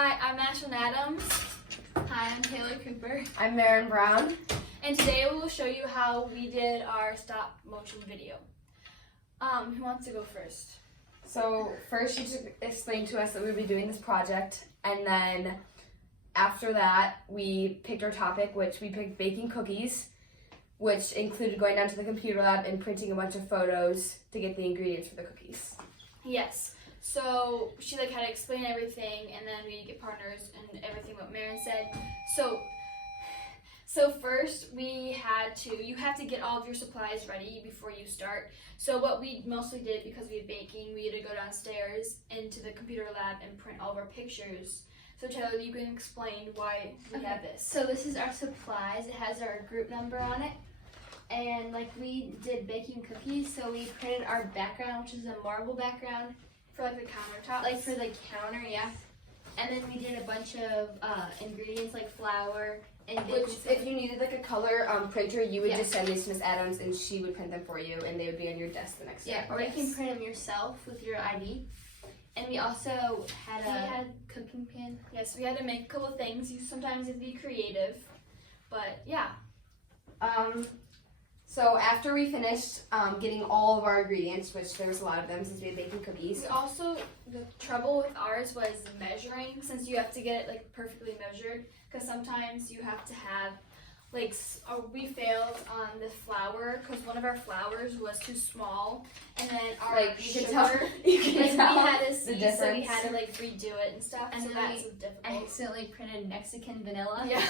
Hi, I'm Ashlyn Adams. Hi, I'm Taylor Cooper. I'm Marin Brown. And today we will show you how we did our stop motion video. Who wants to go first? So first you just explained to us that we would be doing this project, and then after that we picked our topic, which we picked baking cookies, which included going down to the computer lab and printing a bunch of photos to get the ingredients for the cookies. Yes. So she had to explain everything, and then we get partners and everything what Marin said. So first you have to get all of your supplies ready before you start. So what we mostly did, because we had baking, we had to go downstairs into the computer lab and print all of our pictures. So Taylor, you can explain why we have this. So this is our supplies. It has our group number on it. And we did baking cookies, so we printed our background, which is a marble background. For the countertop? For the counter, yeah. And then we did a bunch of ingredients like flour and Which, if you needed a color printer, you would just send these to Miss Adams and she would print them for you, and they would be on your desk the next day. Yeah, or you can print them yourself with your ID. And we also had a cooking pan. Yes, we had to make a couple of things. Sometimes it'd be creative, but yeah. So after we finished getting all of our ingredients, which there was a lot of them since we had baking cookies. The trouble with ours was measuring, since you have to get it perfectly measured, because sometimes you have to have we failed on the flour because one of our flours was too small, and then our sugar, you can tell we had to see, the difference. so we had to redo it and stuff. And so then that's I difficult. accidentally printed Mexican vanilla. Yeah.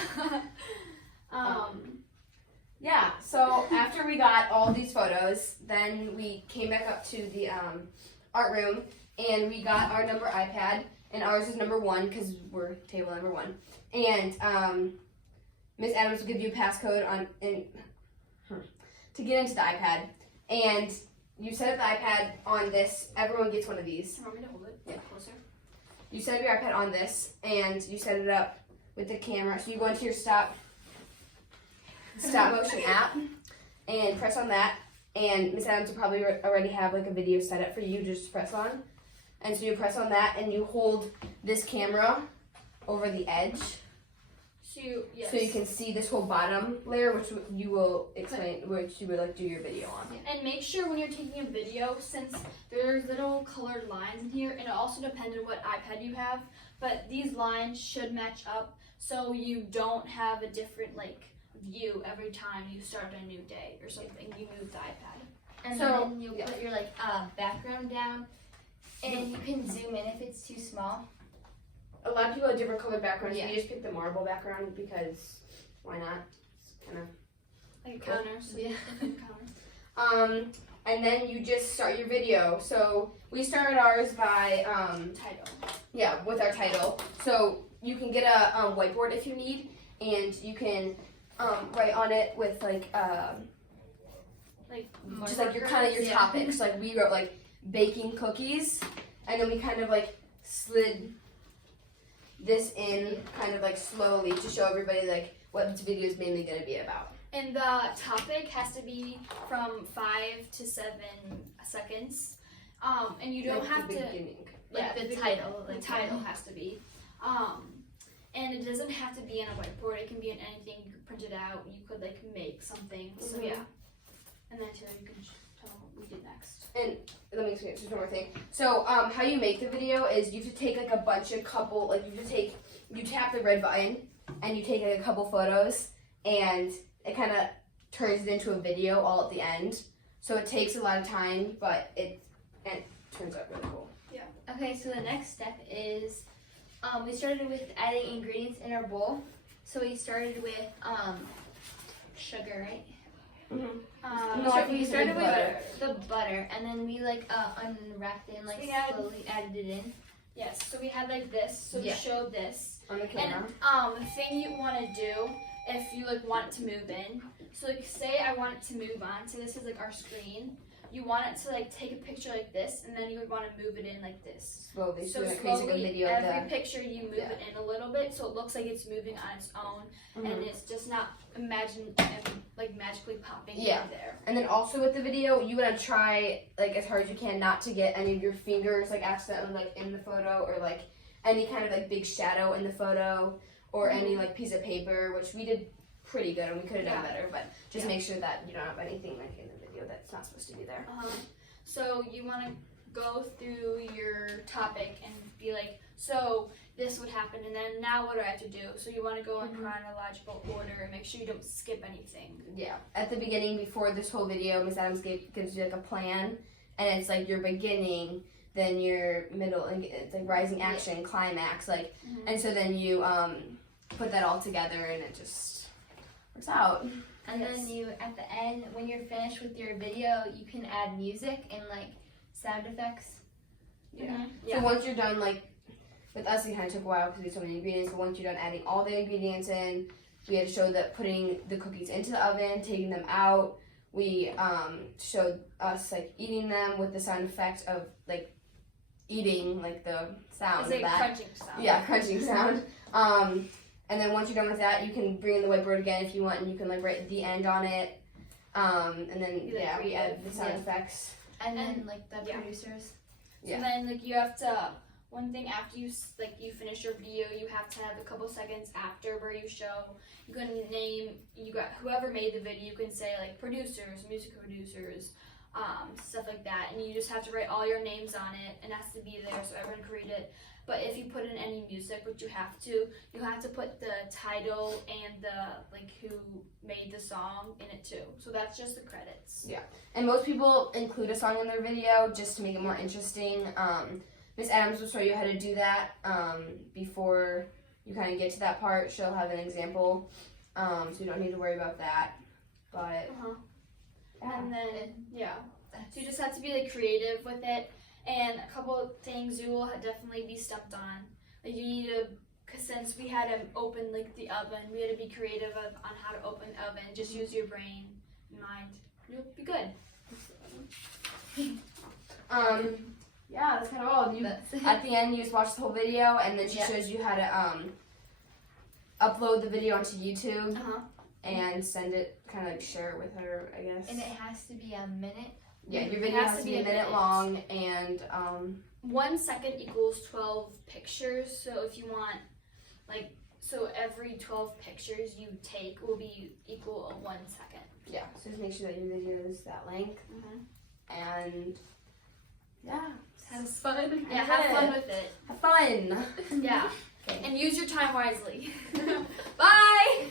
Yeah, so after we got all these photos, then we came back up to the art room, and we got our number iPad, and ours is number 1 because we're table number 1. And Miss Adams will give you a passcode to get into the iPad, and you set up the iPad on this. Everyone gets one of these. You want me to hold it? Yeah. Closer. You set up your iPad on this, and you set it up with the camera. So you go into your stop motion app and press on that, and Miss Adams will probably already have a video set up for you to just press on. And so you press on that and you hold this camera over the edge, So you can see this whole bottom layer, which you will explain, which you would do your video on. And make sure when you're taking a video, since there's little colored lines in here, and it also depends on what iPad you have, but these lines should match up so you don't have a different view every time you start a new day or something. You move the iPad. And then you put your background down, and you can zoom in if it's too small. A lot of people have different colored backgrounds. Yeah. We just picked the marble background because why not? It's kind of Like a counter. So Yeah. counter. And then you just start your video. So we started ours by Title. with our title. So you can get a whiteboard if you need, and you can write on it with just your topics. We wrote baking cookies, and then we kind of slid this in slowly to show everybody what this video is mainly going to be about. And the topic has to be from 5 to 7 seconds. And you don't have the to. beginning. The title. The title has to be. And it doesn't have to be on a whiteboard. It can be in anything. You could print it out. You could make something. So Mhm. yeah. And then Taylor, you can tell them what we did next. And let me explain just one more thing. So how you make the video is you have to take you tap the red button and you take a couple photos, and it kind of turns it into a video all at the end. So it takes a lot of time, but it turns out really cool. Okay, so the next step is we started with adding ingredients in our bowl. So we started with sugar, right? Mm-hmm. We started with the butter, and then we unwrapped it and slowly added it in. Yes. So we had this. So we showed this. On the camera. And the thing you want to do if you want it to move in. So say I want it to move on. So this is our screen. You want it to take a picture like this, and then you would want to move it in like this. Slowly. So it creates a slowly, video every picture you move it in a little bit, so it looks like it's moving on its own, and it's just not magically popping in there. And then also with the video, you want to try as hard as you can not to get any of your fingers accidentally in the photo, or any kind of like big shadow in the photo or any like piece of paper, which we did pretty good and we could have done better, but just make sure that you don't have anything like in the video that's not supposed to be there. So you want to go through your topic and be like, so this would happen, and then now what do I have to do? So you want to go in chronological order and make sure you don't skip anything. Yeah, at the beginning, before this whole video, Miss Adams gives you like a plan, and it's like your beginning, then your middle, and it's like rising action, climax, like, and so then you put that all together, and it just works out. And then you, at the end, when you're finished with your video, you can add music and like sound effects. Yeah. So once you're done, like, with us, it kind of took a while because we had so many ingredients, but once you're done adding all the ingredients in, we had to show that putting the cookies into the oven, taking them out. We showed us, like, eating them with the sound effect of, like, eating, like, the sound It's like of that. crunching sound. Yeah, crunching sound. And then once you're done with that, you can bring in the whiteboard again if you want, and you can, like, write the end on it. And then, we add the sound effects. And then like the producers. So then, like, you have to, one thing after you, like, you finish your video, you have to have a couple seconds after where you show, you can name, you got whoever made the video, you can say, like, producers, music producers, stuff like that, and you just have to write all your names on it, and it has to be there so everyone can read it. But if you put in any music, which you have to put the title and the, like, who made the song in it too. So that's just the credits. Yeah, and most people include a song in their video just to make it more interesting. Miss Adams will show you how to do that before you kind of get to that part. She'll have an example, so you don't need to worry about that. But And then so you just have to be, like, creative with it. And a couple of things you will definitely be stumped on. Like, you need to, because since we had to open, like, the oven, we had to be creative on how to open the oven. Just use your brain and mind. You'll be good. Yeah, that's kind of all. At the end, you just watch the whole video, and then she shows you how to upload the video onto YouTube and send it, kind of like share it with her, I guess. And it has to be a minute. Yeah, your video has to be a minute long, and 1 second equals 12 pictures. So if you want, like, so every 12 pictures you take will be equal 1 second. Yeah, so just make sure that your video is that length. And have fun. Yeah, have fun with it. Have fun. Yeah. Okay. And use your time wisely. Bye!